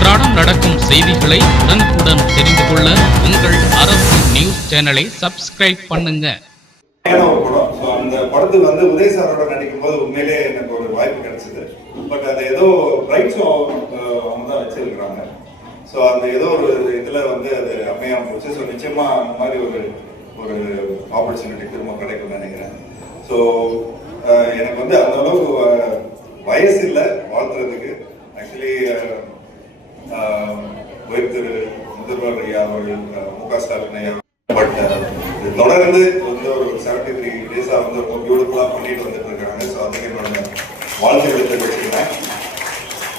அன்றாடம் நடக்கும் செய்திகளை உடனுக்குடன் தெரிந்து கொள்ள உங்கள் அரசு நியூஸ் சேனலை சப்ஸ்கிரைப் பண்ணுங்க. ஒரு படம் ஸோ அந்த படத்துக்கு வந்து உதய் சாரோட நடிக்கும் போது உண்மையிலே எனக்கு ஒரு வாய்ப்பு கிடைச்சது. பட் அது ஏதோ ரைட்ஸும் uh, அவங்க தான் வச்சிருக்கிறாங்க. ஸோ அந்த ஏதோ ஒரு இதில் வந்து அது அமையாம போச்சு. ஸோ நிச்சயமா அந்த மாதிரி ஒரு ஒரு ஆப்பர்ச்சுனிட்டி திரும்ப கிடைக்கும்னு நினைக்கிறேன். ஸோ uh, எனக்கு வந்து அந்த அளவுக்கு uh, வயசு இல்லை வாழ்த்துறதுக்கு. ஆக்சுவலி உயர் திரு முதல்வர் ஐயா அவர்கள் மு க ஸ்டாலின் ஐயா பட் தொடர்ந்து வந்து ஒரு செவன்டி த்ரீ டேஸா வந்து ரொம்ப பியூட்டிஃபுல்லா பண்ணிட்டு வந்துட்டு இருக்காங்க. ஸோ அதுக்கு என்னோட வாழ்த்துக்களை தெரிவிச்சுக்கிறேன்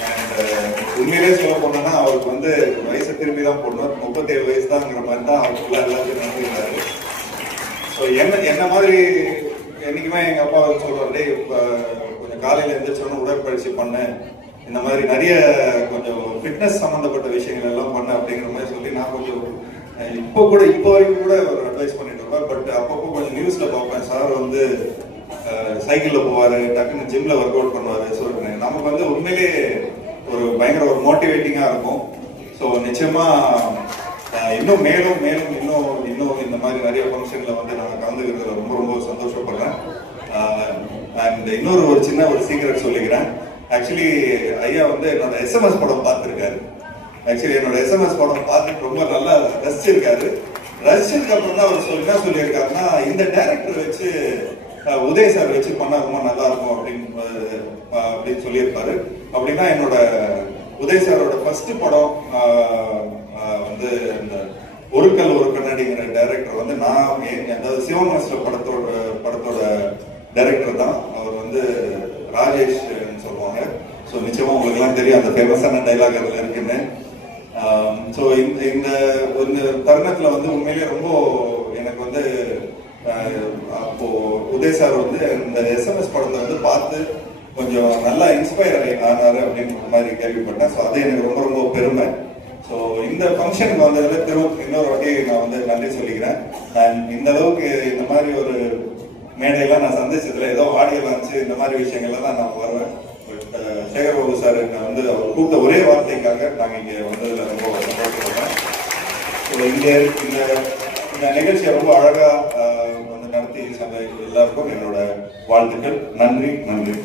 அண்ட் உண்மையிலே சொல்ல போனோம்னா அவருக்கு வந்து வயசு திரும்பி தான் போடணும். முப்பத்தேழு வயசு தான்ங்கிற மாதிரி தான் அவருக்குள்ள எல்லாத்தையும் நடந்துருக்காரு ஸோ என்ன என்ன மாதிரி என்னைக்குமே எங்க அப்பா வந்து சொல்றாரு இப்போ கொஞ்சம் காலையில எந்திரிச்சோன்னு உடற்பயிற்சி பண்ணு. இந்த மாதிரி நிறைய கொஞ்சம் ஃபிட்னஸ் சம்மந்தப்பட்ட விஷயங்கள் எல்லாம் பண்ண அப்படிங்கிற மாதிரி சொல்லி நான் கொஞ்சம் இப்போ கூட இப்போ வரைக்கும் கூட ஒரு அட்வைஸ் பண்ணிட்டு இருப்பேன். பட் அப்பப்போ கொஞ்சம் நியூஸ்ல பார்ப்பேன். சார் வந்து சைக்கிளில் போவார் டக்குன்னு ஜிம்ல ஒர்க் அவுட் பண்ணுவார். ஸோ நமக்கு வந்து உண்மையிலே ஒரு பயங்கர ஒரு மோட்டிவேட்டிங்காக இருக்கும். ஸோ நிச்சயமா இன்னும் மேலும் மேலும் இன்னும் இன்னும் இந்த மாதிரி நிறைய ஃபங்க்ஷன்ல வந்து நான் கலந்துக்கிறதுல ரொம்ப ரொம்ப சந்தோஷப்படுறேன். அண்ட் இன்னொரு ஒரு சின்ன ஒரு சீக்கிரம் சொல்லிக்கிறேன். ஆக்சுவலி ஐயா வந்து என்னோட எஸ்எம்எஸ் படம் பார்த்துருக்காரு. ஆக்சுவலி என்னோட எஸ்எம்எஸ் படம் பார்த்துட்டு ரொம்ப நல்லா ரசிச்சிருக்காரு. ரசிச்சதுக்கு அப்புறம் தான் அவர் சொல்லி என்ன சொல்லியிருக்காருன்னா இந்த டேரக்டர் வச்சு உதய் சார் வச்சு பண்ணா ரொம்ப நல்லா இருக்கும் அப்படின்னு அப்படின்னு சொல்லியிருப்பாரு. அப்படின்னா என்னோட உதய் சாரோட ஃபர்ஸ்ட் படம் வந்து இந்த ஒரு கல் ஒரு கண்ணாடிங்கிற டைரக்டர் வந்து நான் அதாவது சிவமாஸ்டர் படத்தோட படத்தோட டைரக்டர் தான். அவர் வந்து ராஜேஷ் சொல்லுவாங்க. ஸோ நிச்சயமா உங்களுக்கு எல்லாம் தெரியும் அந்த ஃபேமஸான டைலாக் அதில் இருக்குன்னு. Um, ஸோ இந்த இந்த இந்த தருணத்தில் வந்து உண்மையிலேயே ரொம்ப எனக்கு வந்து அப்போ உதய் சார் வந்து இந்த எஸ்எம்எஸ் படத்தை வந்து பார்த்து கொஞ்சம் நல்லா இன்ஸ்பயர் ஆனாரு அப்படின்ற மாதிரி கேள்விப்பட்டேன். ஸோ அது எனக்கு ரொம்ப ரொம்ப பெருமை. ஸோ இந்த ஃபங்க்ஷனுக்கு வந்ததில் திரும்ப இன்னொரு வாட்டி நான் வந்து நன்றி சொல்லிக்கிறேன். அண்ட் இந்த அளவுக்கு இந்த மாதிரி ஒரு மேடையெல்லாம் நான் சந்திச்சதுல ஏதோ ஆடியோ லான்ச்சு இந்த மாதிரி விஷயங்கள்லாம் தான் நான் வருவேன். சேகர்பாபு சேகர் பாபு சார் நான் வந்து அவர் கூப்பிட்ட ஒரே வார்த்தைக்காக நாங்கள் இங்கே வந்ததில் ரொம்ப சந்தோஷப்படுறேன் ஸோ இங்கே இந்த இந்த நிகழ்ச்சியை ரொம்ப அழகா வந்து நடத்தி சந்தை எல்லாருக்கும் என்னோட வாழ்த்துக்கள். நன்றி நன்றி நன்றி.